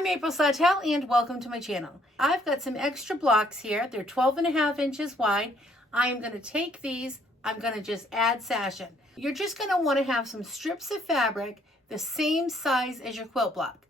I'm April Sawtelle and welcome to my channel. I've got some extra blocks here. They're 12.5 inches wide. I'm going to take these, I'm going to just add sash in. You're just going to want to have some strips of fabric the same size as your quilt block.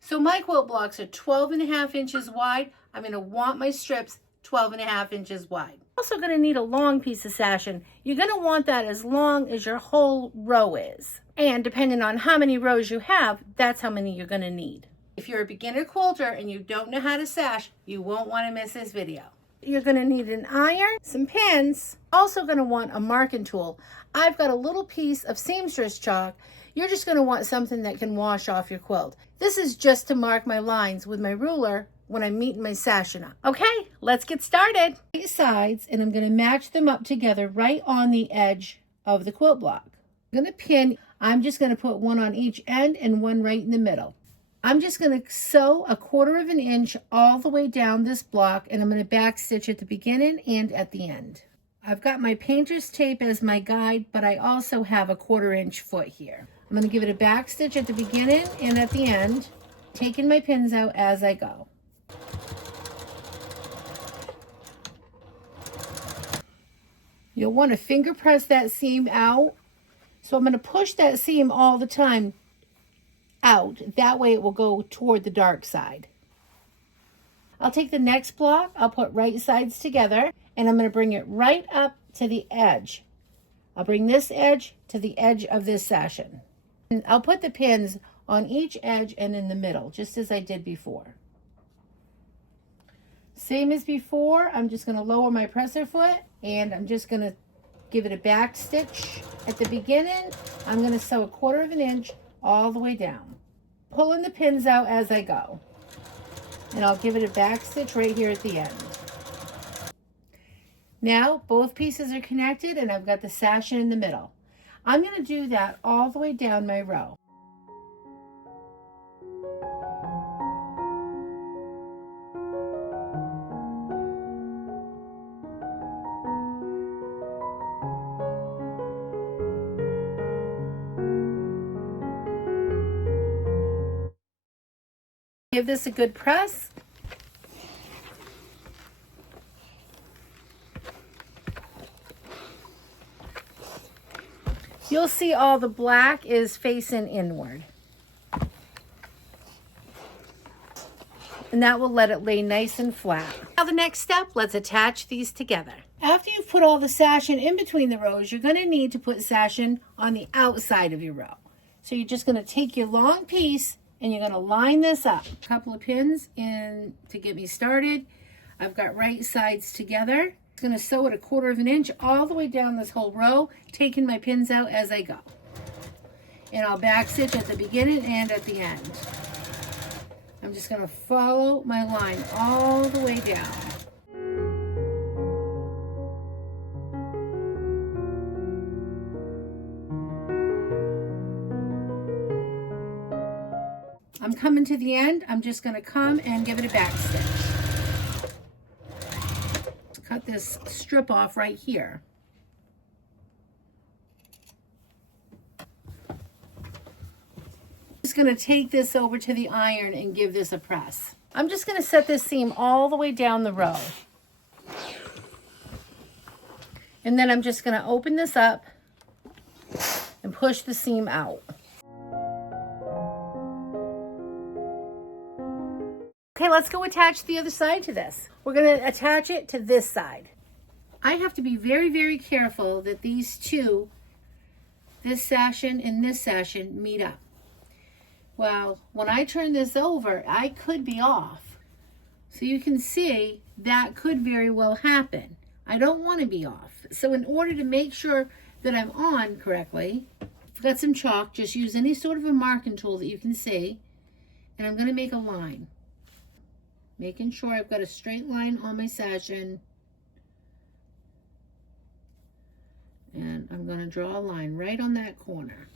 So my quilt blocks are 12.5 inches wide. I'm going to want my strips 12.5 inches wide. Also going to need a long piece of sash in. You're going to want that as long as your whole row is. And depending on how many rows you have, that's how many you're going to need. If you're a beginner quilter and you don't know how to sash, you won't want to miss this video. You're going to need an iron, some pins, also going to want a marking tool. I've got a little piece of seamstress chalk. You're just going to want something that can wash off your quilt. This is just to mark my lines with my ruler when I'm meeting my sashing up. Okay, let's get started. These sides, and I'm going to match them up together right on the edge of the quilt block. I'm going to pin. I'm just going to put one on each end and one right in the middle. I'm just going to sew 1/4 inch all the way down this block, and I'm going to back stitch at the beginning and at the end. I've got my painter's tape as my guide, but I also have a 1/4 inch foot here. I'm going to give it a back stitch at the beginning and at the end, taking my pins out as I go. You'll want to finger press that seam out. So I'm going to push that seam all the time out. That way it will go toward the dark side. I'll take the next block, I'll put right sides together, and I'm going to bring it right up to the edge. I'll bring this edge to the edge of this section. And I'll put the pins on each edge and in the middle, just as I did before. Same as before, I'm just going to lower my presser foot, and I'm just going to give it a back stitch at the beginning. I'm going to sew 1/4 inch all the way down, pulling the pins out as I go, and I'll give it a back stitch right here at the end. Now both pieces are connected and I've got the sash in the middle. I'm going to do that all the way down my row. Give this a good press. You'll see all the black is facing inward. And that will let it lay nice and flat. Now the next step, let's attach these together. After you've put all the sashing in between the rows, you're going to need to put sashing on the outside of your row. So you're just going to take your long piece and you're going to line this up. A couple of pins in to get me started. I've got right sides together. I'm going to sew it 1/4 inch all the way down this whole row, taking my pins out as I go. And I'll back stitch at the beginning and at the end. I'm just going to follow my line all the way down. I'm coming to the end. I'm just going to come and give it a back stitch. Cut this strip off right here. Just going to take this over to the iron and give this a press. I'm just going to set this seam all the way down the row. And then I'm just going to open this up and push the seam out. Okay, let's go attach the other side to this. We're going to attach it to this side. I have to be very, very careful that these two, this section and this section, meet up. Well, when I turn this over, I could be off. So you can see that could very well happen. I don't want to be off. So in order to make sure that I'm on correctly, I've got some chalk. Just use any sort of a marking tool that you can see. And I'm going to make a line. Making sure I've got a straight line on my section. And I'm going to draw a line right on that corner.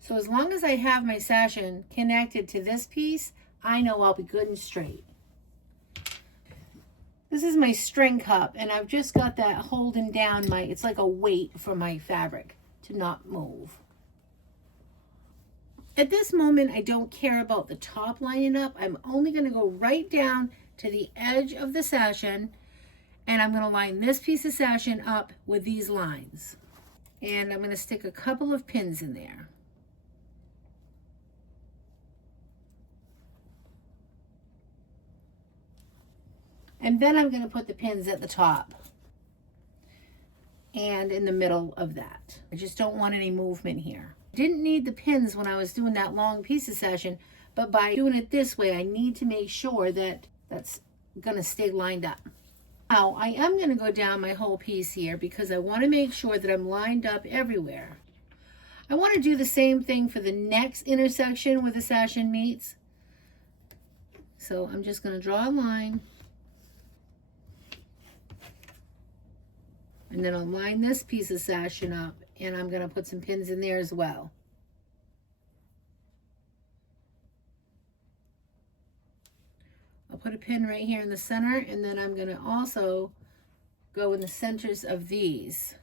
So as long as I have my section connected to this piece, I know I'll be good and straight. This is my string cup, and I've just got that holding down my, it's like a weight for my fabric to not move. At this moment, I don't care about the top lining up. I'm only going to go right down to the edge of the sashing, and I'm going to line this piece of sashing up with these lines. And I'm going to stick a couple of pins in there. And then I'm going to put the pins at the top and in the middle of that. I just don't want any movement here. Didn't need the pins when I was doing that long piece of sashing, but by doing it this way, I need to make sure that that's going to stay lined up. Now, I am going to go down my whole piece here because I want to make sure that I'm lined up everywhere. I want to do the same thing for the next intersection where the sashing meets. So I'm just going to draw a line. And then I'll line this piece of sashing up, and I'm going to put some pins in there as well. I'll put a pin right here in the center, and then I'm going to also go in the centers of these.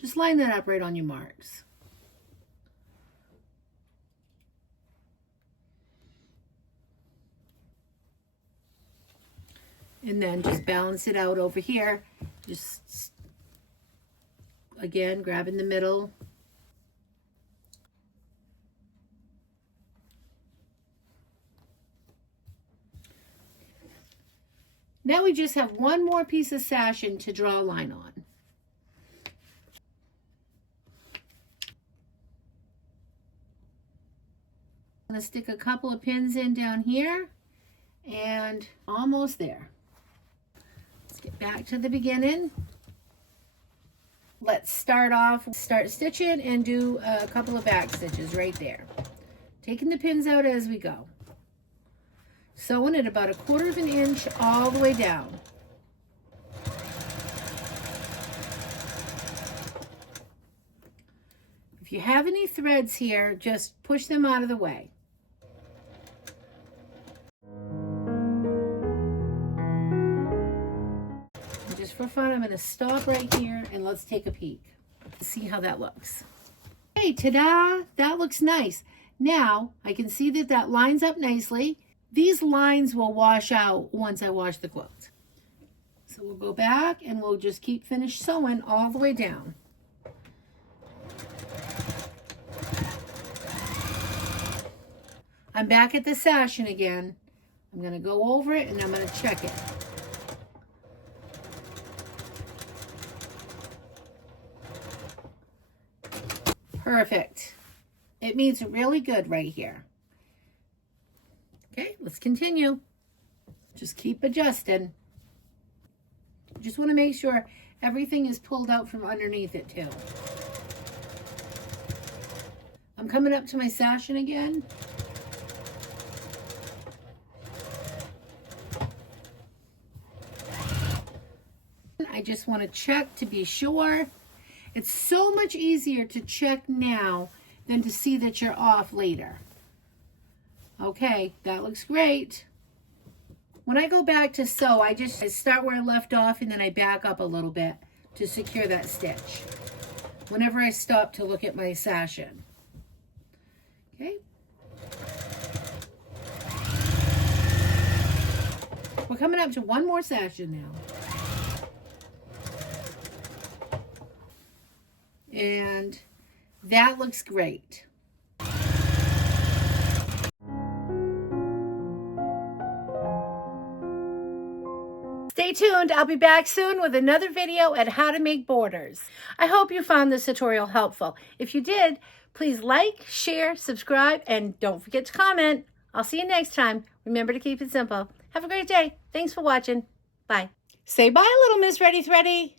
Just line that up right on your marks. And then just balance it out over here. Just, again, grab in the middle. Now we just have one more piece of sashing to draw a line on. I'm going to stick a couple of pins in down here and almost there. Let's get back to the beginning. Let's start stitching and do a couple of back stitches right there. Taking the pins out as we go. Sewing it about 1/4 of an inch all the way down. If you have any threads here, just push them out of the way. And just for fun, I'm going to stop right here and let's take a peek to see how that looks. Hey, ta-da! That looks nice. Now, I can see that that lines up nicely. These lines will wash out once I wash the quilt. So we'll go back and we'll just keep finish sewing all the way down. I'm back at the sashing again. I'm going to go over it and I'm going to check it. Perfect. It means really good right here. Okay, let's continue. Just keep adjusting. Just want to make sure everything is pulled out from underneath it too. I'm coming up to my sashing again. I just want to check to be sure. It's so much easier to check now than to see that you're off later. Okay, that looks great. When I go back to sew, I start where I left off and then I back up a little bit to secure that stitch. Whenever I stop to look at my sashing. Okay. We're coming up to one more sashing now. And that looks great. Stay tuned. I'll be back soon with another video at how to make borders. I hope you found this tutorial helpful. If you did, please like, share, subscribe, and don't forget to comment. I'll see you next time. Remember to keep it simple. Have a great day. Thanks for watching. Bye. Say bye, little Miss Reddy Thready.